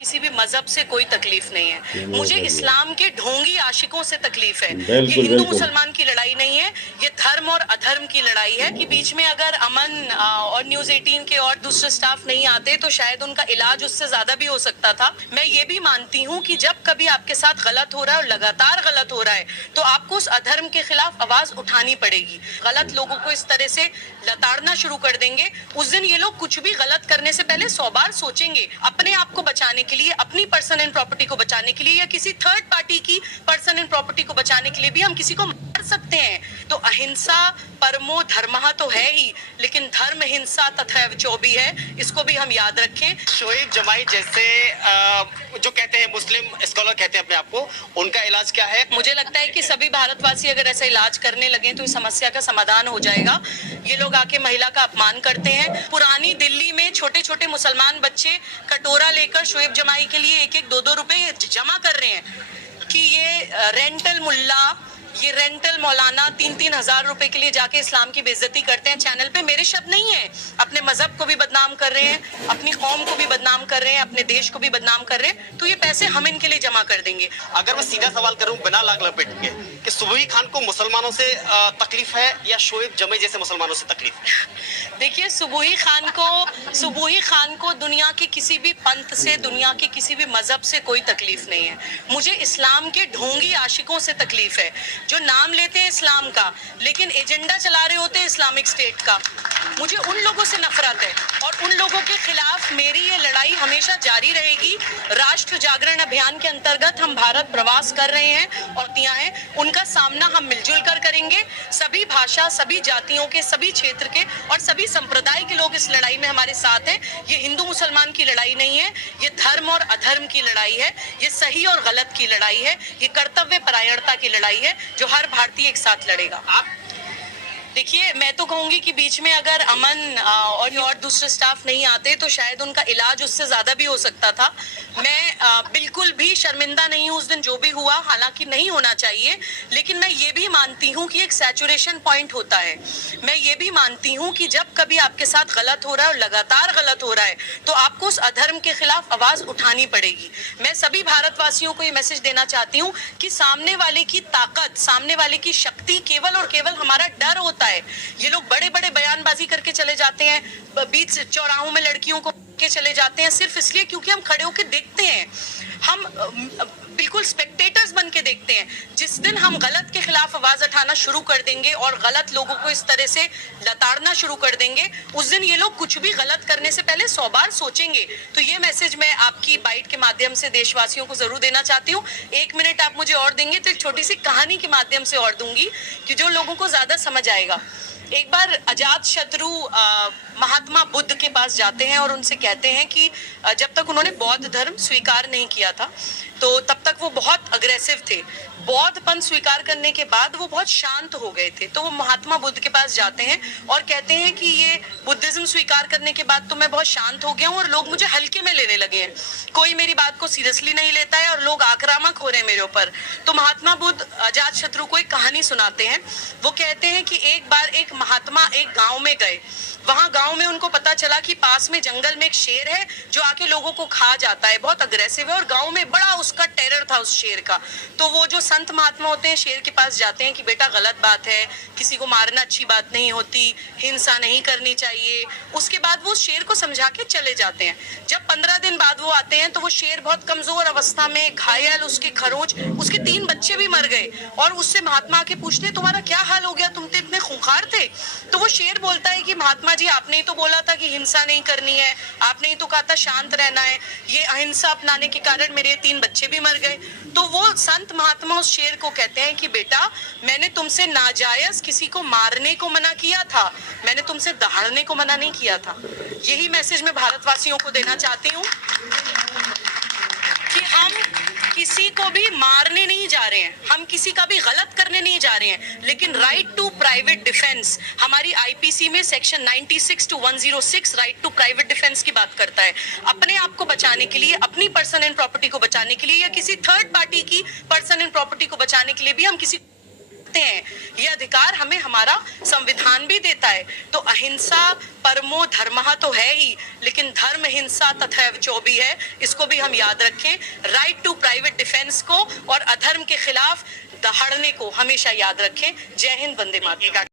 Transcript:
किसी भी मजहब से कोई तकलीफ नहीं है। मुझे इस्लाम के ढोंगी आशिकों से तकलीफ है। ये बिल्कुल हिंदू बिल्कुल। मुसलमान की लड़ाई नहीं है, ये धर्म और अधर्म की लड़ाई है कि बीच में अगर अमन और न्यूज 18 के और दूसरे स्टाफ नहीं आते तो शायद उनका इलाज उससे ज्यादा भी हो सकता था। मैं ये भी मानती हूँ कि जब कभी आपके साथ गलत हो रहा है और लगातार गलत हो रहा है तो आपको उस अधर्म के खिलाफ आवाज उठानी पड़ेगी। गलत लोगों को इस तरह से लताड़ना शुरू कर देंगे, उस दिन ये लोग कुछ भी गलत करने से पहले 100 बार सोचेंगे। अपने आप को बचाने के लिए, अपनी पर्सन एंड प्रॉपर्टी को बचाने के लिए या किसी थर्ड पार्टी की पर्सन एंड प्रॉपर्टी को बचाने के लिए भी हम किसी को मार सकते हैं। तो अहिंसा परमो धर्मः तो है ही, लेकिन धर्म हिंसा तथैव चो भी है, इसको भी हम याद रखें। शोएब जमाई जैसे जो कहते हैं मुस्लिम स्कॉलर कहते हैं अपने आप को, उनका इलाज क्या है? मुझे लगता है कि सभी भारतवासी अगर ऐसा इलाज करने लगे तो इस समस्या का समाधान हो जाएगा। ये लोग आके महिला का अपमान करते हैं। पुरानी दिल्ली में छोटे छोटे मुसलमान बच्चे कटोरा लेकर शोएब जमाई के लिए 1-1, 2-2 रुपए जमा कर रहे हैं कि ये रेंटल मुल्ला, ये रेंटल मौलाना 3-3 हजार रुपए के लिए जाके इस्लाम की बेइज्जती करते हैं। चैनल पे मेरे शब्द नहीं है, अपने मजहब को भी बदनाम कर रहे हैं, अपनी कौम को भी बदनाम कर रहे हैं, अपने देश को भी बदनाम कर रहे हैं। तो ये पैसे हम इनके लिए जमा कर देंगे। अगर मैं सीधा सवाल करूं बिना लाग लपेट के कि सुबही खान को मुसलमानों से तकलीफ है या शोएब जमाई जैसे मुसलमानों से तकलीफ है? देखिए, सुबही खान को दुनिया के किसी भी पंथ से, दुनिया के किसी भी मजहब से कोई तकलीफ नहीं है। मुझे इस्लाम के ढोंगी आशिकों से तकलीफ है जो नाम लेते हैं इस्लाम का लेकिन एजेंडा चला रहे होते हैं इस्लामिक स्टेट का। मुझे उन लोगों से नफरत है और उन लोगों के खिलाफ मेरी ये लड़ाई हमेशा जारी रहेगी। राष्ट्र जागरण अभियान के अंतर्गत हम भारत प्रवास कर रहे हैं और दिया है, उनका सामना हम मिलजुल कर करेंगे। सभी भाषा, सभी जातियों के, सभी क्षेत्र के और सभी संप्रदाय के लोग इस लड़ाई में हमारे साथ हैं। ये हिंदू मुसलमान की लड़ाई नहीं है, ये धर्म और अधर्म की लड़ाई है, ये सही और गलत की लड़ाई है, ये कर्तव्य परायणता की लड़ाई है जो हर भारतीय एक साथ लड़ेगा। आप देखिए, मैं तो कहूंगी कि बीच में अगर अमन और दूसरे स्टाफ नहीं आते तो शायद उनका इलाज उससे ज्यादा भी हो सकता था। मैं बिल्कुल भी शर्मिंदा नहीं हूँ उस दिन जो भी हुआ, हालांकि नहीं होना चाहिए, लेकिन मैं ये भी मानती हूँ कि एक सैचुरेशन पॉइंट होता है। मैं ये भी मानती हूँ कि जब कभी आपके साथ गलत हो रहा है और लगातार गलत हो रहा है तो आपको उस अधर्म के खिलाफ आवाज उठानी पड़ेगी। मैं सभी भारतवासियों को ये मैसेज देना चाहती हूँ कि सामने वाले की ताकत, सामने वाले की शक्ति केवल और केवल हमारा डर होता है। ये लोग बड़े बड़े बयानबाजी करके चले जाते हैं, बीच चौराहों में लड़कियों को के चले जाते हैं सिर्फ इसलिए क्योंकि हम खड़े होकर देखते हैं। हम बिल्कुल स्पेक्टेटर्स बन के देखते हैं। जिस दिन हम गलत के खिलाफ आवाज उठाना शुरू कर देंगे और गलत लोगों को इस तरह से लताड़ना शुरू कर देंगे, उस दिन ये लोग कुछ भी गलत करने से पहले 100 बार सोचेंगे। तो ये मैसेज मैं आपकी बाइट के माध्यम से देशवासियों को जरूर देना चाहती हूँ। 1 मिनट आप मुझे और देंगे तो एक छोटी सी कहानी के माध्यम से और दूंगी कि जो लोगों को ज्यादा समझ आएगा। एक बार अजात शत्रु महात्मा बुद्ध के पास जाते हैं और उनसे कहते हैं कि जब तक उन्होंने बौद्ध धर्म स्वीकार नहीं किया था तो तब तक वो बहुत अग्रेसिव थे। बौद्ध पंथ स्वीकार करने के बाद वो बहुत शांत हो गए थे। तो वो महात्मा बुद्ध के पास जाते हैं और कहते हैं कि ये बुद्धिज्म स्वीकार करने के बाद तो मैं बहुत शांत हो गया हूँ और लोग मुझे हल्के में लेने लगे हैं, कोई मेरी बात को सीरियसली नहीं लेता है और लोग आक्रामक हो रहे हैं मेरे ऊपर। तो महात्मा बुद्ध अजात शत्रु को एक कहानी सुनाते हैं। वो कहते हैं कि एक बार एक महात्मा एक गांव में गए। वहां गांव में उनको पता चला कि पास में जंगल में एक शेर है जो आके लोगों को खा जाता है, बहुत अग्रेसिव है और गांव में बड़ा उसका टेरर था उस शेर का। तो वो जो संत महात्मा होते हैं शेर के पास जाते हैं कि बेटा गलत बात है, किसी को मारना अच्छी बात नहीं होती, हिंसा नहीं करनी चाहिए। उसके बाद वो शेर को समझा के चले जाते हैं। जब 15 दिन बाद वो आते हैं तो वो शेर बहुत कमजोर अवस्था में, घायल, उसके खरोच, उसके 3 बच्चे भी मर गए। और उससे महात्मा आके पूछते हैं तुम्हारा क्या हाल हो गया, तुम तो इतने खूंखार थे। तो वो शेर बोलता है कि महात्मा जी आपने ही तो बोला था कि हिंसा नहीं करनी है, आपने ही तो कहा था शांत रहना है, ये अहिंसा अपनाने के कारण मेरे 3 बच्चे भी मर गए। तो वो संत महात्मा उस शेर को कहते हैं कि बेटा मैंने तुमसे नाजायज किसी को मारने को मना किया था, मैंने तुमसे दहाड़ने को मना नहीं किया था। यही मैसेज मैं भारतवासियों को देना चाहती हूँ कि हम किसी को भी मारने नहीं जा रहे हैं, हम किसी का भी गलत करने नहीं जा रहे हैं, लेकिन राइट टू प्राइवेट डिफेंस हमारी आईपीसी में section 96 to 106 right to private defence की बात करता है। अपने आप को बचाने के लिए, अपनी पर्सन एंड प्रॉपर्टी को बचाने के लिए या किसी थर्ड पार्टी की पर्सन एंड प्रॉपर्टी को बचाने के लिए भी हम किसी सकते हैं। ये अधिकार हमें हमारा संविधान भी देता है। तो अहिंसा परमो धर्मः तो है ही, लेकिन धर्म हिंसा तथा जो भी है इसको भी हम याद रखें। राइट टू प्राइवेट डिफेंस को और अधर्म के खिलाफ दहाड़ने को हमेशा याद रखें। जय हिंद, वंदे मातरम।